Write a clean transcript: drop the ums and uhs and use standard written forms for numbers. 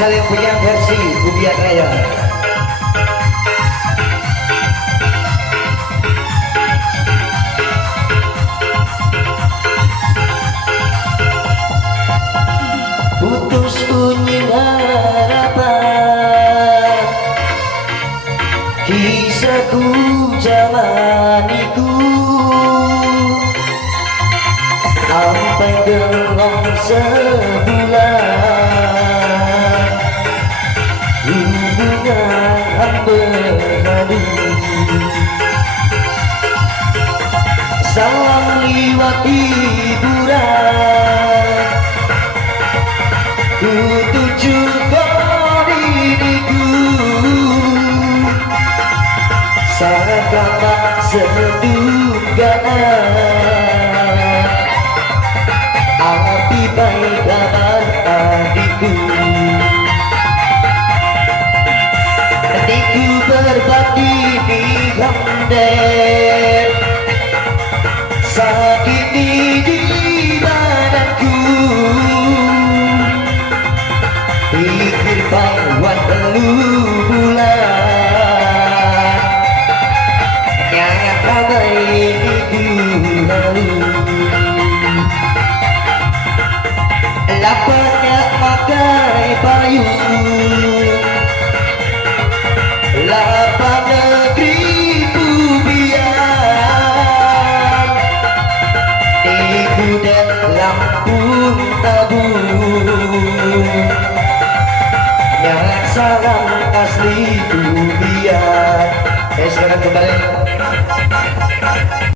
spesial yang punya versi Budian Raya. Putus bunyi harapan, kisahku zaman itu sampai gelap sebulan, hubungan berlalu. Salam liwat hiburan, ku tuju kau diriku, sangat tak sedugaan, api baik kabar adikku. Adikku berbakti di gandeng, sakiti di badanku, pikir bahwa telu bulan nyata baik itu lalu. Lapanya pakai payung, lapang negeri pubian, di gudang Lampung tabung, nyangat salam asli pubian. Sekarang kembali.